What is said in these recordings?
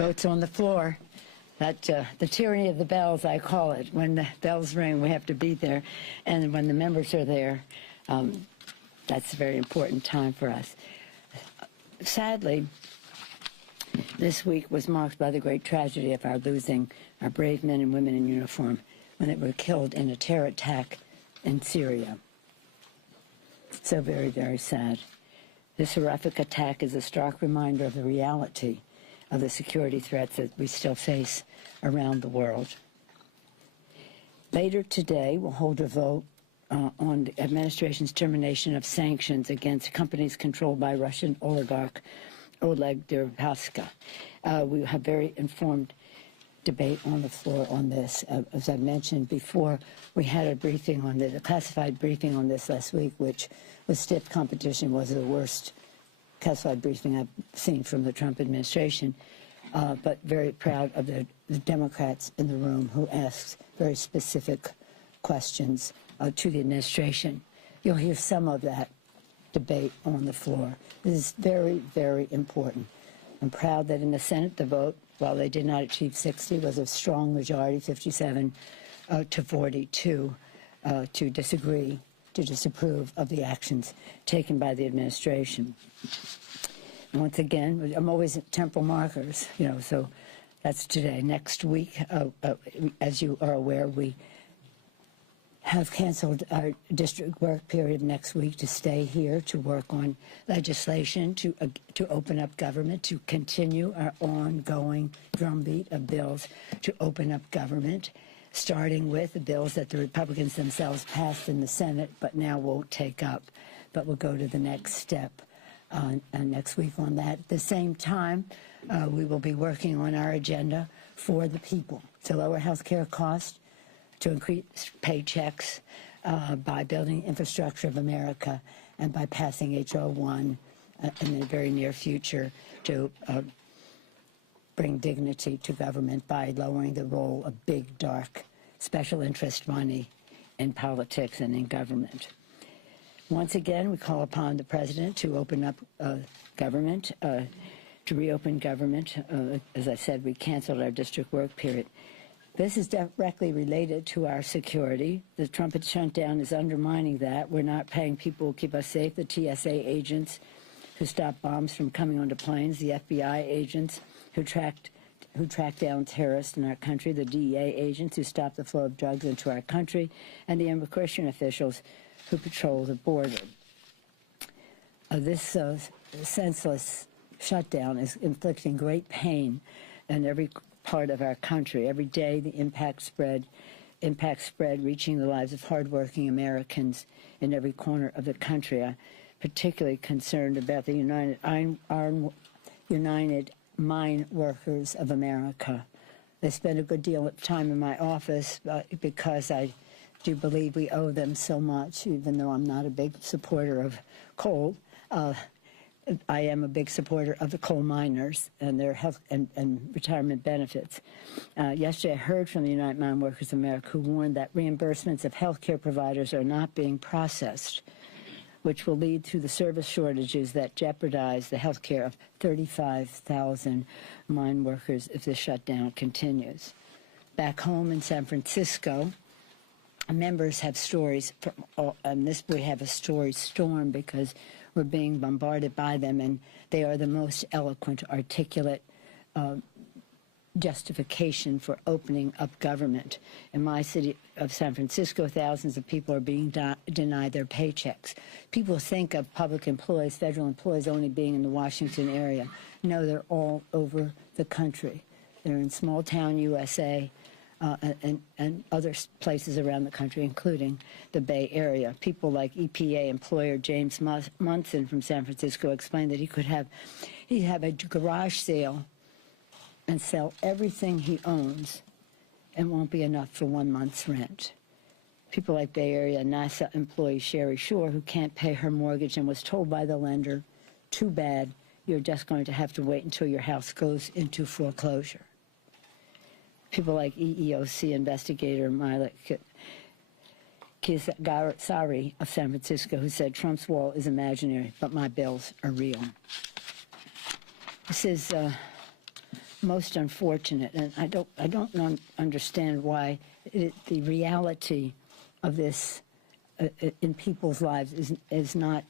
Votes on the floor. That the tyranny of the bells, I call it. When the bells ring, we have to be there. And when the members are there, that's a very important time for us. Sadly, this week was marked by the great tragedy of our losing our brave men and women in uniform when they were killed in a terror attack in Syria. So very, very sad. This horrific attack is a stark reminder of the reality of the security threats that we still face around the world. Later today, we'll hold a vote on the administration's termination of sanctions against companies controlled by Russian oligarch Oleg Deripaska. We have very informed debate on the floor on this. As I mentioned before, we had a briefing on this, a classified briefing on this last week, which was stiff competition, was the worst classified briefing I've seen from the Trump administration, but very proud of the Democrats in the room who asked very specific questions to the administration. You'll hear some of that debate on the floor. This is very, very important. I'm proud that in the Senate, the vote, while they did not achieve 60, was a strong majority, 57 to 42, to disagree, to disapprove of the actions taken by the administration. And once again, I'm always at temporal markers, so that's today. Next week, as you are aware, we have canceled our district work period next week to stay here to work on legislation, to open up government, to continue our ongoing drumbeat of bills to open up government, starting with the bills that the Republicans themselves passed in the Senate but now won't take up, but we'll go to the next step next week on that. At the same time, we will be working on our agenda for the people to lower health care costs, to increase paychecks by building infrastructure of America and by passing H.R. 1 in the very near future to bring dignity to government by lowering the role of big, dark, special interest money in politics and in government. Once again, we call upon the President to open up government, to reopen government. As I said, we canceled our district work period. This is directly related to our security. The Trump shutdown is undermining that. We're not paying people who keep us safe, the TSA agents who stop bombs from coming onto planes, the FBI agents who track down terrorists in our country, the DEA agents who stop the flow of drugs into our country, and the immigration officials who patrol the border. This senseless shutdown is inflicting great pain in every part of our country. Every day the impact spread, reaching the lives of hardworking Americans in every corner of the country. I'm particularly concerned about the United Mine Workers of America. They spend a good deal of time in my office because I do believe we owe them so much, even though I'm not a big supporter of coal. I am a big supporter of the coal miners and their health and retirement benefits. Yesterday, I heard from the United Mine Workers of America who warned that reimbursements of health care providers are not being processed, which will lead to the service shortages that jeopardize the health care of 35,000 mine workers if the shutdown continues. Back home in San Francisco, members have stories from all, and we have a story storm because we're being bombarded by them, and they are the most eloquent, articulate justification for opening up government. In my city of San Francisco, thousands of people are being denied their paychecks. People think of public employees, federal employees, only being in the Washington area. No, they're all over the country. They're in small-town USA, and other places around the country, including the Bay Area. People like EPA employer James Munson from San Francisco explained that he'd have a garage sale and sell everything he owns and won't be enough for 1 month's rent. People like Bay Area NASA employee Sherry Shore, who can't pay her mortgage and was told by the lender, too bad, you're just going to have to wait until your house goes into foreclosure. People like EEOC investigator Malik Kizgarsari of San Francisco, who said Trump's wall is imaginary, but my bills are real. This is most unfortunate, and I don't understand why the reality of this in people's lives is not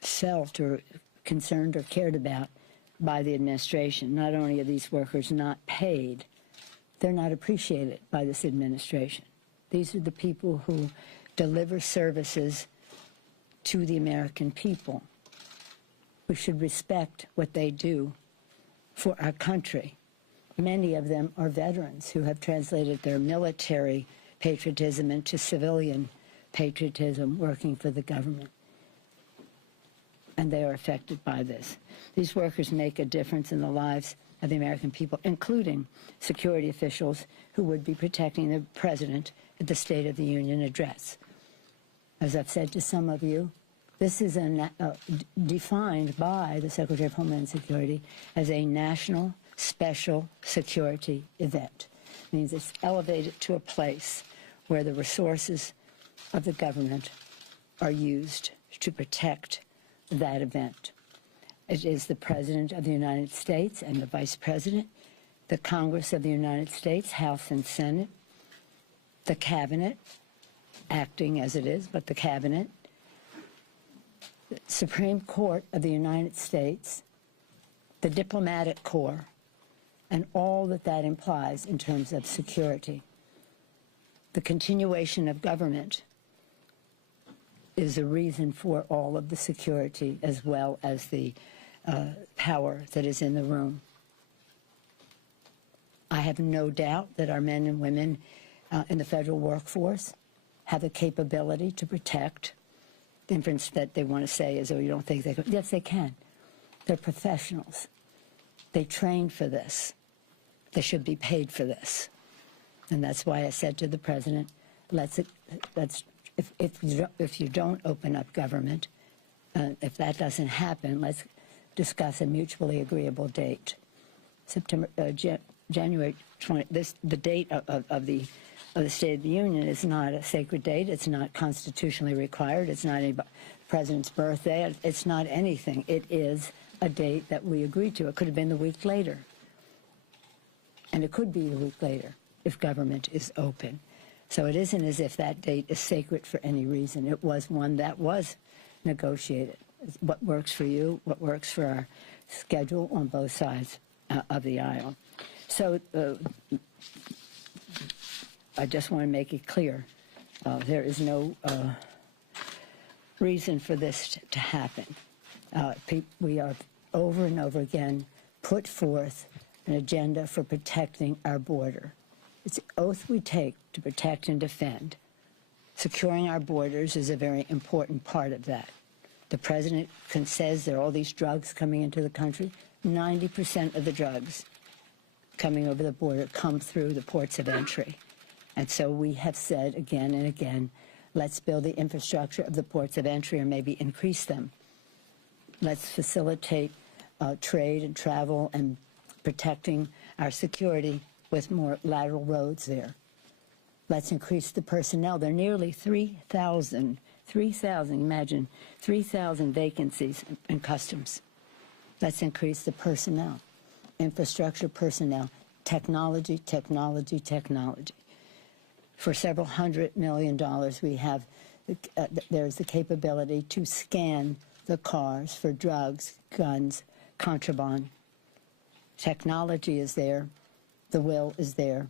felt or concerned or cared about by the administration. Not only are these workers not paid, they're not appreciated by this administration. These are the people who deliver services to the American people. We should respect what they do for our country. Many of them are veterans who have translated their military patriotism into civilian patriotism, working for the government. And they are affected by this. These workers make a difference in the lives of the American people, including security officials who would be protecting the president at the State of the Union address. As I've said to some of you, this is defined by the Secretary of Homeland Security as a national special security event. It means it's elevated to a place where the resources of the government are used to protect that event. It is the President of the United States and the Vice President, the Congress of the United States, House and Senate, the Cabinet, acting as it is, but the Cabinet, the Supreme Court of the United States, the Diplomatic Corps, and all that that implies in terms of security. The continuation of government is a reason for all of the security as well as the power that is in the room. I have no doubt that our men and women in the federal workforce have the capability to protect. The inference that they want to say is, oh, you don't think they can? Yes, they can. They're professionals. They trained for this. They should be paid for this. And that's why I said to the president, if you don't open up government, if that doesn't happen, let's discuss a mutually agreeable date. January 20. The date of the State of the Union is not a sacred date. It's not constitutionally required. It's not any president's birthday. It's not anything. It is a date that we agreed to. It could have been the week later. And it could be the week later if government is open. So it isn't as if that date is sacred for any reason. It was one that was negotiated. What works for you, what works for our schedule on both sides of the aisle. So I just want to make it clear, there is no reason for this to happen. We are over and over again put forth an agenda for protecting our border. It's the oath we take to protect and defend. Securing our borders is a very important part of that. The president says there are all these drugs coming into the country. 90% of the drugs coming over the border come through the ports of entry. And so we have said again and again, let's build the infrastructure of the ports of entry or maybe increase them. Let's facilitate trade and travel and protecting our security with more lateral roads there. Let's increase the personnel. There are nearly 3,000, imagine, 3,000 vacancies in customs. Let's increase the personnel, infrastructure, personnel, technology. For several $100 million, we have, there's the capability to scan the cars for drugs, guns, contraband. Technology is there. The will is there.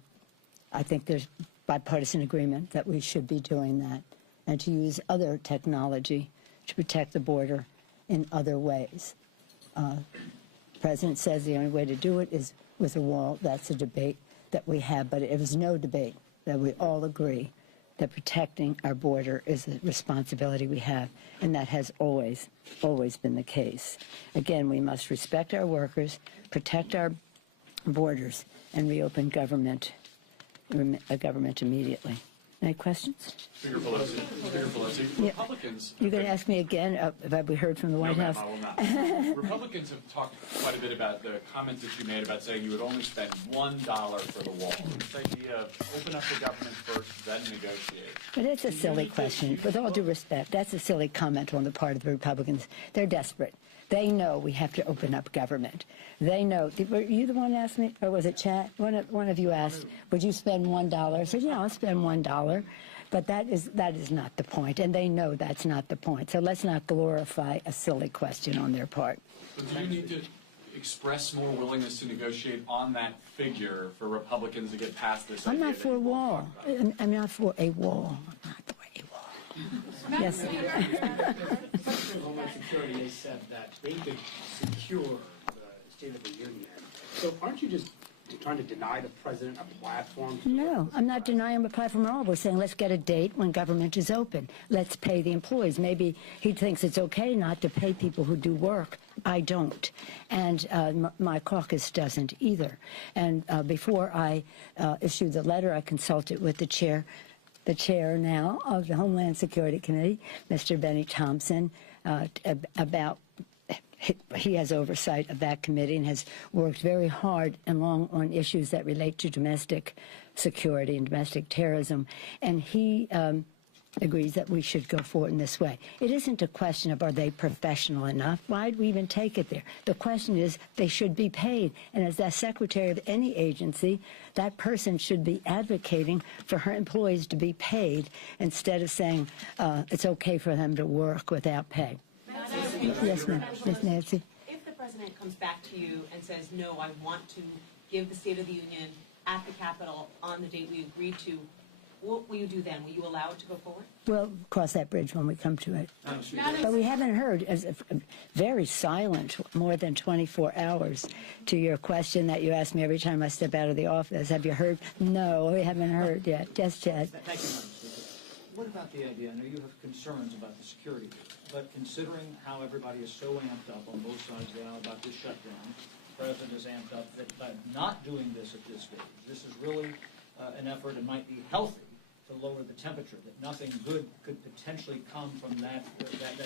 I think there's bipartisan agreement that we should be doing that and to use other technology to protect the border in other ways. The president says the only way to do it is with a wall. That's a debate that we have, but it was no debate that we all agree that protecting our border is a responsibility we have, and that has always been the case. Again, we must respect our workers, protect our borders, and reopen government immediately. Any questions? Speaker Pelosi. Yeah. Republicans. You're going to ask me again? Have we heard from the White House? No, I will not. Republicans have talked quite a bit about the comments that you made about saying you would only spend $1 for the wall. This idea of open up the government first, then negotiate. But it's a silly question. With all due respect, that's a silly comment on the part of the Republicans. They're desperate. They know we have to open up government. They know. Were you the one who asked me, or was it Chad? One of you asked, would you spend $1? I said, yeah, I'll spend $1. But that is not the point, and they know that's not the point. So let's not glorify a silly question on their part. But do you need to express more willingness to negotiate on that figure for Republicans to get past this? I'm not for a wall. I'm not for a wall. I'm not for a wall. Yes. Secretary of Homeland Security has said that they could secure the State of the Union. So aren't you just trying to deny the president a platform? No, I'm not denying the platform at all. We're saying let's get a date when government is open. Let's pay the employees. Maybe he thinks it's okay not to pay people who do work. I don't. And my caucus doesn't either. And before I issued the letter, I consulted with the chair now of the Homeland Security Committee, Mr. Benny Thompson, about he has oversight of that committee and has worked very hard and long on issues that relate to domestic security and domestic terrorism. And he agrees that we should go forward in this way. It isn't a question of are they professional enough? Why'd we even take it there? The question is they should be paid. And as the secretary of any agency, that person should be advocating for her employees to be paid instead of saying it's okay for them to work without pay. Yes, ma'am. Ms. Nancy. If the president comes back to you and says, no, I want to give the State of the Union at the Capitol on the date we agreed to, what will you do then? Will you allow it to go forward? We'll cross that bridge when we come to it. But we haven't heard, very silent, more than 24 hours to your question that you ask me every time I step out of the office. Have you heard? No, we haven't heard yet. Yes, Chad. Thank you, Madam Speaker. What about the idea, I know you have concerns about the security, but considering how everybody is so amped up on both sides now about this shutdown, the president is amped up that by not doing this at this stage, this is really an effort that might be healthy to lower the temperature, that nothing good could potentially come from that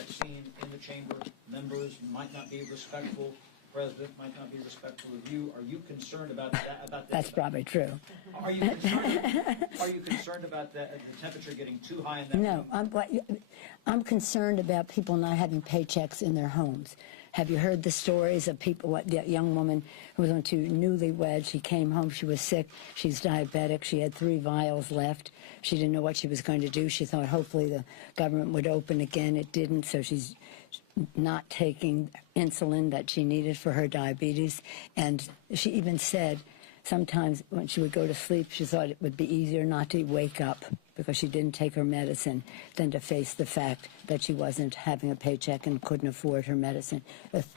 scene in the chamber. Members might not be respectful. The president might not be respectful of you. Are you concerned about that? That's probably true. Are you concerned about the temperature getting too high in that No, I'm concerned about people not having paychecks in their homes. Have you heard the stories of people, that young woman who was on two newlyweds, she came home, she was sick, she's diabetic, she had 3 vials left. She didn't know what she was going to do. She thought hopefully the government would open again. It didn't, so she's not taking insulin that she needed for her diabetes. And she even said sometimes when she would go to sleep, she thought it would be easier not to wake up because she didn't take her medicine than to face the fact that she wasn't having a paycheck and couldn't afford her medicine.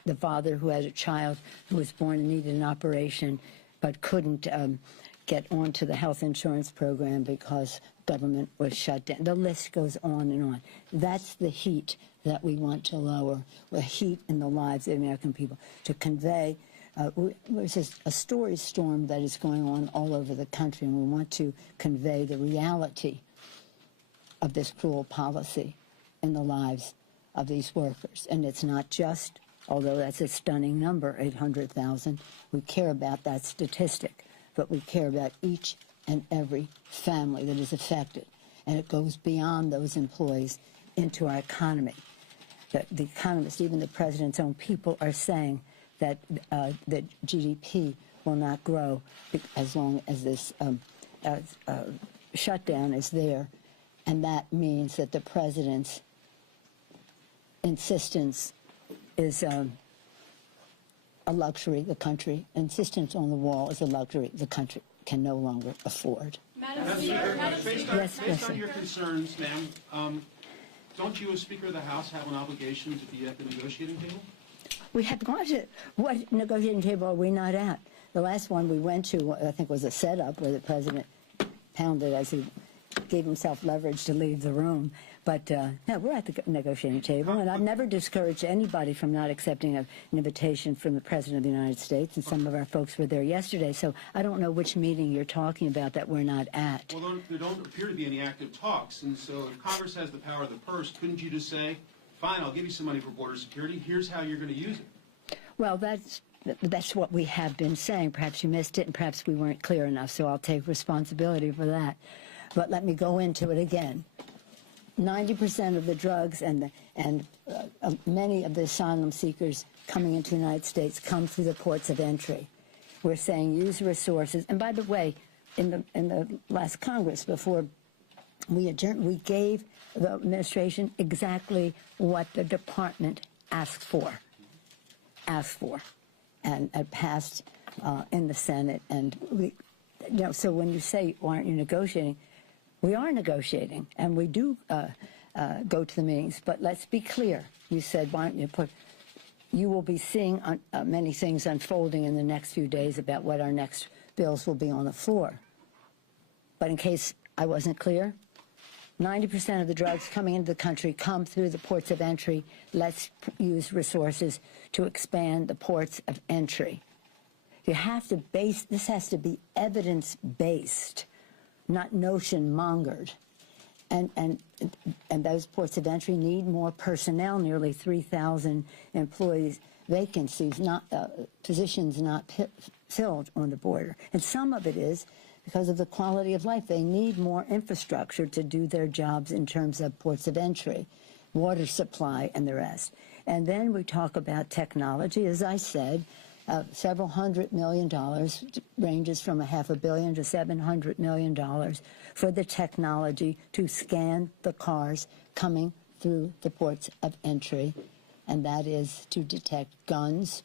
The father who had a child who was born and needed an operation but couldn't get onto the health insurance program because government was shut down. The list goes on and on. That's the heat that we want to lower, the heat in the lives of the American people, to convey. There's a story storm that is going on all over the country, and we want to convey the reality of this cruel policy in the lives of these workers. And it's not just, although that's a stunning number, 800,000, we care about that statistic, but we care about each and every family that is affected. And it goes beyond those employees into our economy. The economists, even the president's own people, are saying that that GDP will not grow as long as this shutdown is there. And that means that the president's insistence is a luxury the country, insistence on the wall is a luxury the country can no longer afford. Madam Speaker, Based on your concerns, ma'am, don't you as Speaker of the House have an obligation to be at the negotiating table? We have gone to, what negotiating table are we not at? The last one we went to, I think, was a setup where the president pounded as he gave himself leverage to leave the room. But no, we're at the negotiating table, and I've never discouraged anybody from not accepting an invitation from the President of the United States, and some of our folks were there yesterday. So I don't know which meeting you're talking about that we're not at. Well, there don't appear to be any active talks, and so if Congress has the power of the purse, couldn't you just say, fine, I'll give you some money for border security, here's how you're going to use it? Well, that's what we have been saying. Perhaps you missed it, and perhaps we weren't clear enough, so I'll take responsibility for that. But let me go into it again. 90% of the drugs and many of the asylum seekers coming into the United States come through the ports of entry. We're saying use resources. And by the way, in the last Congress, before we adjourned, we gave the administration exactly what the department asked for, and passed in the Senate. And we, so when you say, why aren't you negotiating? We are negotiating, and we do go to the meetings. But let's be clear. You said, why don't you put? You will be seeing many things unfolding in the next few days about what our next bills will be on the floor. But in case I wasn't clear, 90% of the drugs coming into the country come through the ports of entry. Let's use resources to expand the ports of entry. You have to base, this has to be evidence-based, not notion-mongered. And those ports of entry need more personnel, nearly 3,000 employees, vacancies, positions not filled on the border. And some of it is because of the quality of life. They need more infrastructure to do their jobs in terms of ports of entry, water supply, and the rest. And then we talk about technology. As I said, several $100 million, ranges from $500 million to $700 million for the technology to scan the cars coming through the ports of entry, and that is to detect guns.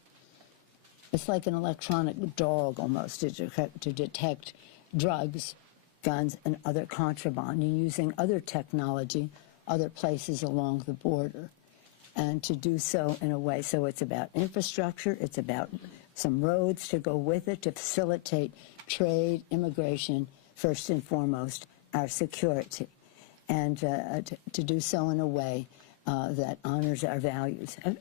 It's like an electronic dog almost to detect drugs, guns, and other contraband. You're using other technology, other places along the border, and to do so in a way. So it's about infrastructure, it's about some roads to go with it to facilitate trade, immigration, first and foremost, our security, and to do so in a way that honors our values. I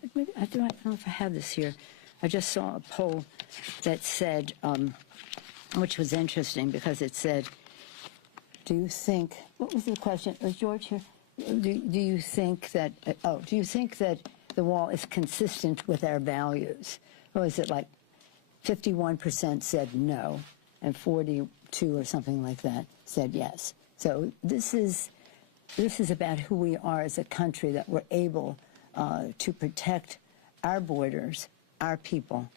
don't know if I have this here. I just saw a poll that said, which was interesting because it said, do you think, what was the question? Was George here? Do you think that, do you think that the wall is consistent with our values? Or is it like 51% said no, and 42 or something like that said yes? So this is about who we are as a country, that we're able to protect our borders, our people,